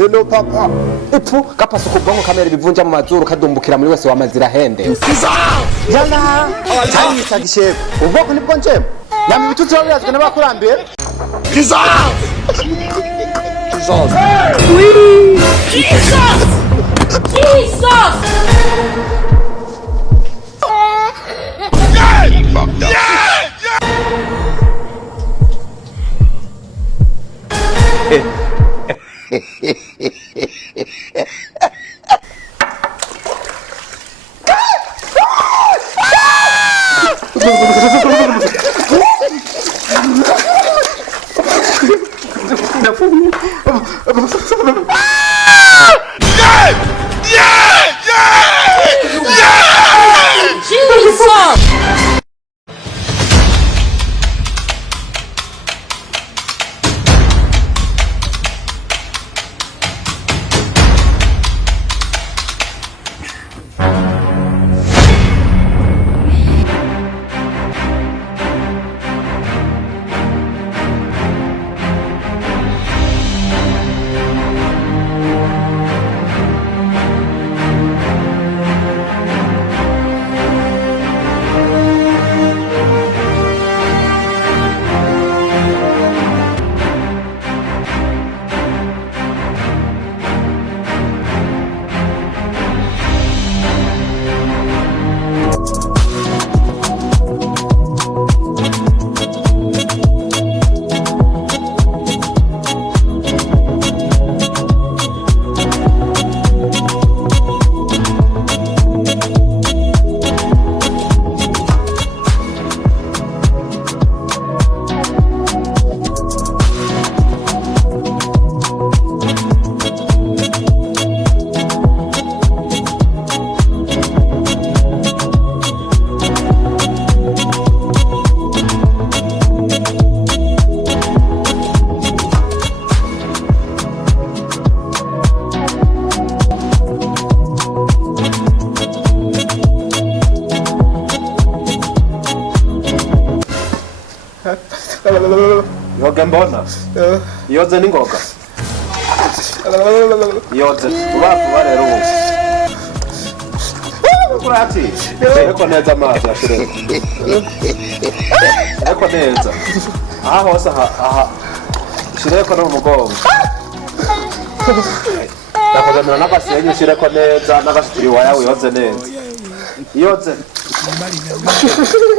Hello papa. Ipfu gapasa kubongo kamera bivunja mu mazuru kadumbukira muri wese wamazira hende. Yana cyane cyagishebe. Ubwoko nibwo nje. Yami bitutse babirazwe n'abakurambere. Jesus! Jesus! Oui! Jesus! Jesus! Yoga mbona? Yoze ningoga. Yoze uba rero ubu. Kurati. Eko neza amazi ashire. Eko neza. Aha hose aha. Shireko no mugongo. Ndakozana n'agasenyi shireko neza n'agasitiri wayawe yoze neza. Yoze.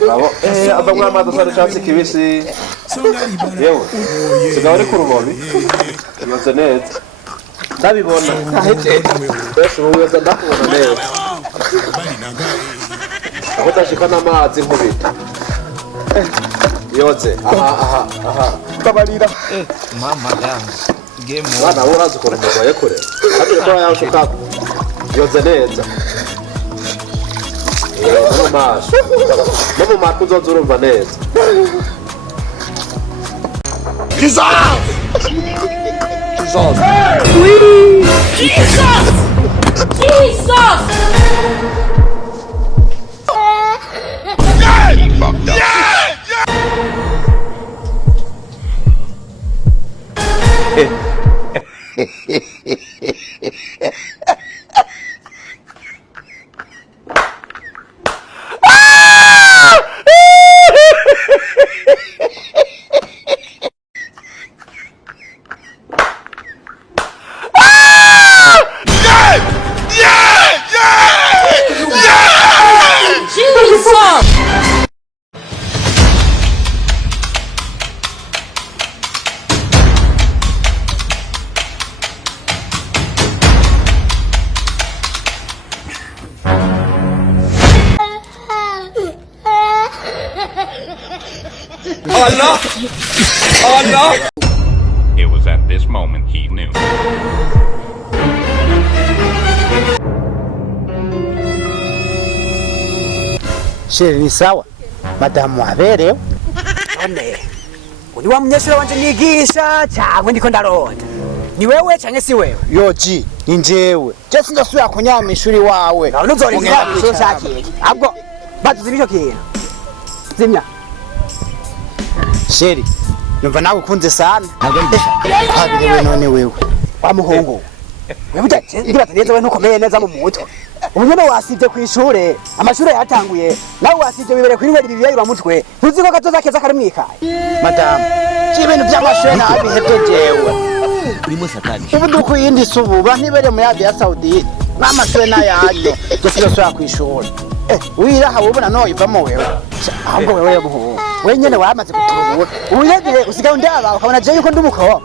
Bravo. Abagwa amazi asari cyatsi kibisi. Yewe. Sigari ku rubobi. Yoze neza. Ndabibona. Bese uyoza ndakubona neza. Aho tashikana amazi nkubita. Yoze. Aha. Babarira. Mama yangu. Game over. Bana urazi ko Bugoye kure. Kandi ko yashuka. Yoze neza. No mas. No mato uzoza urumva neza. Jesus! Jesus! Oui! Jesus! Jesus! Oh no! Oh no! It was at this moment he knew. Sheri ni sawa. Madamu waberewe. None. Uri wa munyeshuri wanje nigisha cyangwa ndiko ndarota. Ni wewe cyangwa si wewe? Yoji, ni njewe. Je sinjasubira kunyama ishuri wawe. Na unuzorinda cyo shaki. Abwo batuzimije kintu. Zimya. Sheri, numva nawe ukunze sana. Habirewe none wewe. wa muhungu wewe ngira neza we ntukomeye neza mu mutwe ubu nyene wasivye kw'ishure amashure yatanguye nawe wasivye bibere kuri weri bibiye uramutwe ntuzi ko gatoza keza kari mwikaye madamu ibintu by'amashure nabihevye jewe urimo satani ubu dukuyindi subu bantibere mu yadi ya Saudi n'amashure n'ayandi dusubira kw'ishure wiraha ubona no ivamo wewe ahubwo wewe muhungu we nyene wamaze kuturubuka uyegehe usigaye ndaba ukabona je yuko ndumuko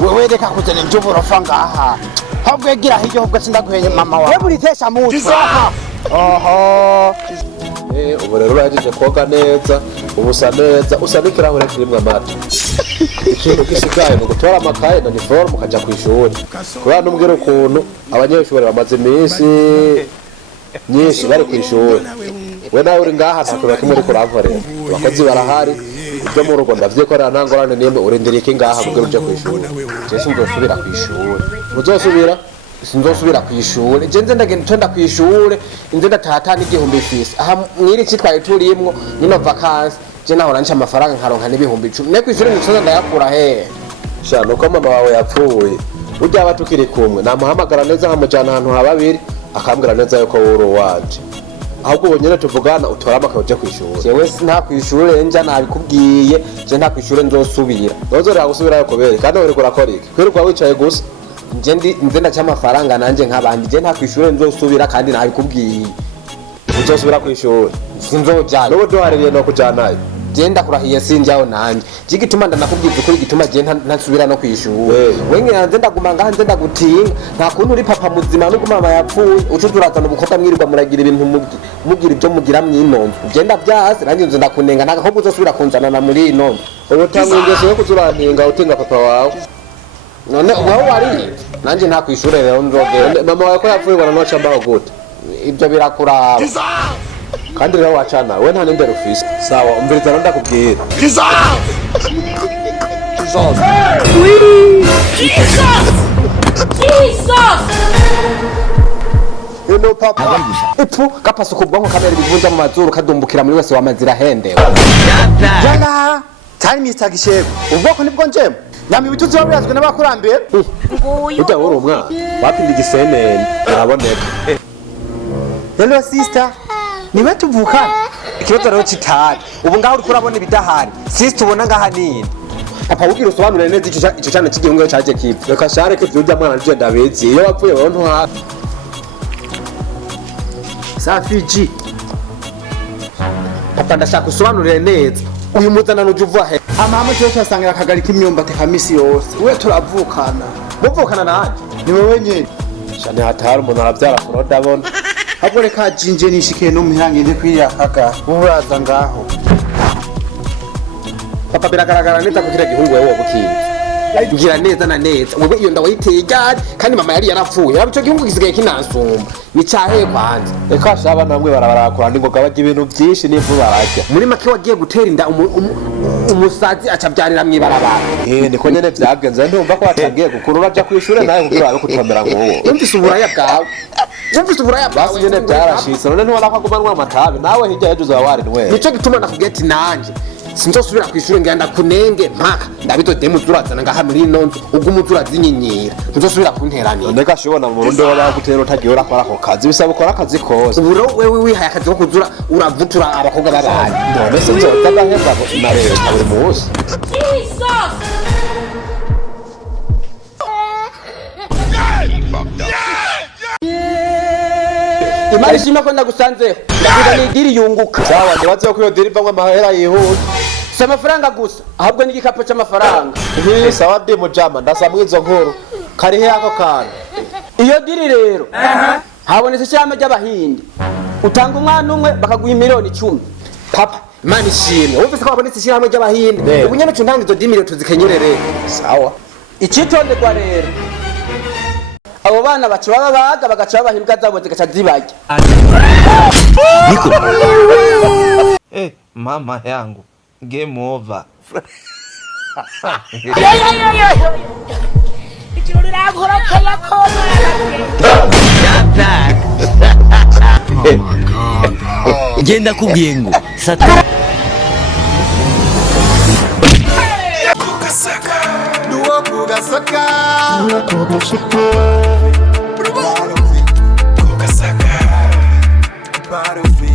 wewe reka kuzana ivy'uburofa ngaha ahubwo gira hiryo ahubwo sindaguhenye mama wawe wewe uritesha mutwe oho ubu rero urahagije koga neza ubusa neza usa n'ikirahure kirimwo amata ikintu gisigaye ni ugutora amakaye na uniforme ukaja kw'ishuri kubera numbwira ukuntu abanyeshuri bamaze iminsi nyinshi bari kw'ishuri we nawe uri ngaha nta kintu kimwe uriko urankorera abakozi barahari ibyo mu rugo ndavyikorera nta ngorane nimwe urindira iki ngaha kugira uje kw'ishuri je sinzosubira kw'ishuri uzosubira sinzosubira kw'ishuri je nze ndagenda tonda kw'ishuri inze ndatata n'igihumbi ifise aha mwiri citwaye turimwo nyino vacances je nahora nca amafaranga nkaronka n'ibihumbi 10 ne kw'ishuri ngisoza ndayakura he sha nuko mama wawe yapfuye urya batukiri kumwe namuhamagara neza nkamujana ahantu hababiri akambwira neza yuko wuri wanje ahubwo ubu nyene tuvugana utora amakaye uje kw'ishuri jewe nta kw'ishuri nja nabikubwiye je nta kw'ishuri nzosubira nozorera gusubirayo kubera kandi uriko urakora iki kwirirwa wicaye gusa nze ndaca amafaranga nanje nk'abandi je nta kw'ishuri nzosubira kandi nabikubwiye uzosubira kw'ishuri sinzojana n'ubu duhaririye no kujanayo je ndakurahiye sinjaho nanje je gituma ndanakubwiza ukuri gituma je ntasubira no kw'ishuri wenye nze ndaguma ngaha nze ndagutinga nta kuntu uri papa muzima nuko mama yapfuye ucuzurazana ubukobwa mwirirwa muragira ibintu mugira ibyo mugira mwinonzo je ndavyase nanje nze ndakunenga naka ko uzosubira kunzanana muri inonzo ubu tamwingeso yo kuzurantinga utinga papa wawe none wowe wari nanje nta kw'ishuri rero nzogera mama wawe ko yapfuye bana no cambaho gute ibyo birakuraba kandi rero wacana we nta nindero ufise sawa umviriza ndakubwira Hello papa epfu kapasa kubwanko kamera bivunja mu mazuru kadumbukira muri wese wamazira hendewe yana tani Mr. Gishego ubwoko nibwo njemo nyama ibitutsi babirazwe n'abakurambere ujya uri umwana wapindi gisenene uraboneka hello sister niwe tuvukana ikibazo rero kitari ubu ngaho uriko urabona ibidahari sister ubona ngaha nini papa ugira usobanure neza ico cyane cy'igihungu cyaje kipfa reka share ko vyurya mwana nje ndabizi iyo wapfuye wowe ntuha Safiji papa ndashaka usobanurire neza uyu muzana n'uje uva he amahamo cyose asangira akagari k'imyumbati kamisi yose we turavukana muvukana nanje ni wewe nyene shane hatari umuntu aravyara kuroda abona ahubwo reka jinje nishikiye no muhirange ndi kwiriya kaga uraza ngaho papa biragaragara neza ko kira gihungu wewe wabukiye ngira neza na neza wewe iyo ndawayiteye ryari kandi mama yari yarapfuye abico gihungu gisigaye kinansumba ni cyahe kwanza reka shaba namwe barabarakura ningoga bajya ibintu byinshi n'ivu barajya muri make wagiye gutera inda umusazi acabyarira mwibarabara niko nyene vyagenze ndumva ko watangiye gukuru baje kw'ishure nawe kugira abe kutomera ngowo yumvise uburaya bwawe yumvise uburaya bwawe nyene byarashitse none ntiwara kwagumanwa amatabe nawe hirya yajuze wawari nwe nico gituma nakubwiye ati nanje sinzosubira kw'ishure ngenda kunenge mpaka ndabitode muzurazana ngaha muri inonzo ugumutura zinyinyira nzosubira kunteranira ndeka shibona mu Burundi baba gutera utagiye urakora ako kazi bisaba ukora akazi kose uburo wewe wihaye akazi ko kuzura uravutura abakobwa babandi none sinzoza ndahemba na leta buri munsi imari shima ko ndagusanzeho ndavuga ni diri yunguka sawa ndibaze ko iyo diri bamwe amahera yihuta si amafaranga gusa ahubwo n'igikapo cy'amafaranga sawa di mujama ndasamwe izo nkuru karihe ako kantu iyo diri rero habonetse cyama ry'abahindi utanga umwana umwe bakaguha miliyoni 10 papa imana ishimwe wumvise ko habonetse cyama ry'abahindi ubu nyene cyo izo 10 miliyoni tuzikenyerere sawa icitonderwa rero abo bana bacu baba baga bagaca babahimbwa zabo zigaca zibaje niko mama yangu game over genda kubwiye ngo Kugasaka Proud of it.